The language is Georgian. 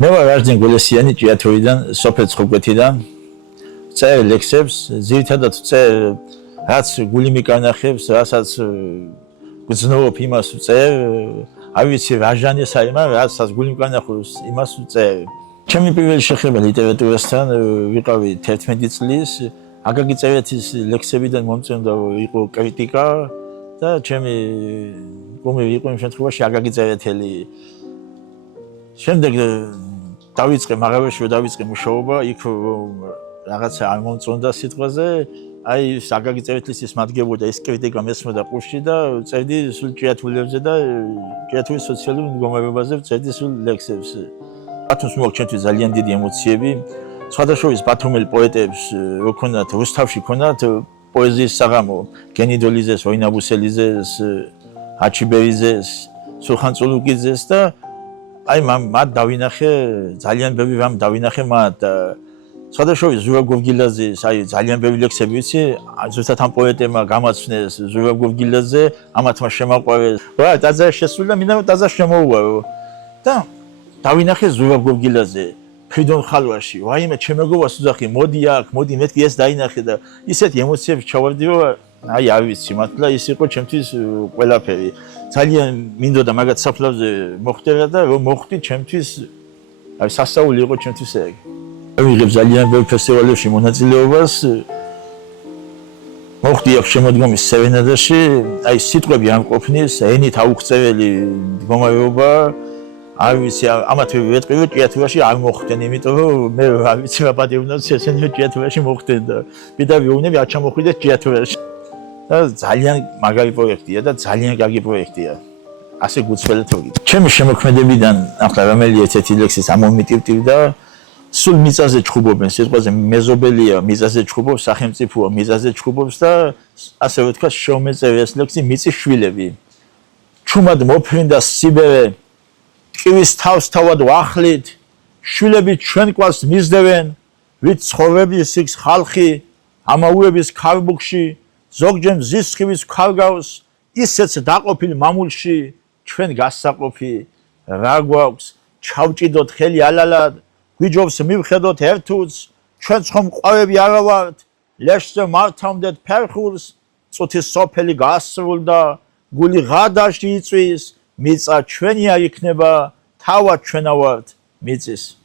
მე ვარ არჯენ გულესიანი ჭიათურიდან, სოფელ ცხუკვეთიდან. წერე ლექსებს, ძირითადად წერე რაც გული მიკანახებს, რასაც გძნობ იმას წერე, არ ვიცი რა ჟანრის არის, მაგრამ რასაც გული მიკანახებს, იმას წერე. ჩემი პირველი შეხება ლიტერატურასთან ვიყავი 11 წლის, აკაკი წერეთის ლექსებიდან მომწონდა იყო კრიტიკა და ჩემი გუნდი იყო იმ შემთხვევაში აკაკი წერეთელი. შემდეგ დავიწყე მაღაროში დავიწყე მუშაობა, იქ რაღაცა არ მომწონდა სიტყვაზე, აი აკაკი წერეთლის ის მადგებოდა ის კრიტიკა მესმოდა ყურში და წერდი სულ ჭიათურებზე და ჭიათურის სოციალურ მდგომარეობაზე წერდი სულ ლექსებს. ბათუმს მოაქვს ჩემთვის ძალიან დიდი ემოციები. სხვადასხვა ბათუმელი პოეტებს როქონათ რუსთავში ქონათ პოეზიის საღამო, გენიდოლიზეს, ვოინაბუსელიძეს, აჩიბერიძეს, სულხან წულუკიძეს და აი მათ დავინახე, ძალიან ბევრი რამ დავინახე მათ. სხვადასხვა ზურაბ გორგილაძის, აი ძალიან ბევრი ლექსები ვიცი, ზუსტად ამ პოეტებმა გამაცნეს ზურაბ გორგილაძე, ამათმა შემაყვარეს. რა, ტაძარში შესული და მინდა ტაძარში შემოუვარო. და დავინახე ზურაბ გორგილაძე ფრიდონ ხალვაში. ვაიმე, ჩემ მეგობარს უძახი, მოდი აქ, მოდი მეთქი ეს დაინახე და ისეთი ემოციები ჩავარდი, რომ აი არ ვიცი, მართლა ის იყო ჩემთვის ყველაფერი. ძალიან მინდოდა მაგათ საფლავზე მოხდერა და რომ მოხდი ჩემთვის აი სასწაული იყო ჩემთვის ეგ. ვიღებ ძალიან ბევრ ფესტივალებში მონაწილეობას. მოხდი აქ შემოდგომის სევენადაში, აი სიტყვები არ მყოფნის, ენით აუღწეველი მდგომარეობა. არ ვიცი, ამათ ვეტყვი ჭიათურაში არ მოხდნენ, იმიტომ რომ მე არ ვიცი რა პატივნობს ესენი ჭიათურაში მოხდნენ და მითხა ვიუნები არ ჩამოხვიდეს ჭიათურაში. და ძალიან მაგარი პროექტია და ძალიან კარგი პროექტია. ასე გუცველად ვიგებ. ჩემი შემოქმედებიდან ახლა რომელი ერთ-ერთი ლექსის ამომიტივტივდა, სულ მიწაზე ჩხუბობენ, სიტყვაზე მეზობელია, მიწაზე ჩხუბობს, სახელმწიფოა, მიწაზე ჩხუბობს და ასე ვთქვა, შემოწევი ეს ლექსი მიწის შვილები. ჩუმად მოფრინდა სიბერე ტკივის თავს თავად ვახლით, შვილები ჩვენ კვალს მისდევენ, ვით ცხოვრების იქ ხალხი, ამაუების ქარბუქში, ზოგჯერ მზის სხივის ქარგავს, ისეც დაყოფილ მამულში, ჩვენ გასაყოფი, რა გვაქვს, ჩავჭიდოთ ხელი ალალად, გვიჯობს მივხედოთ ერთუց, ჩვენც ხომ ყვავები არა ვართ, ლეშზე მართავდეთ ფერხულს, წუთის სოფელი გაასრულდა, გული ღადაში იწვის, მიწა ჩვენია იქნება, თავად ჩვენა ვართ მიწის.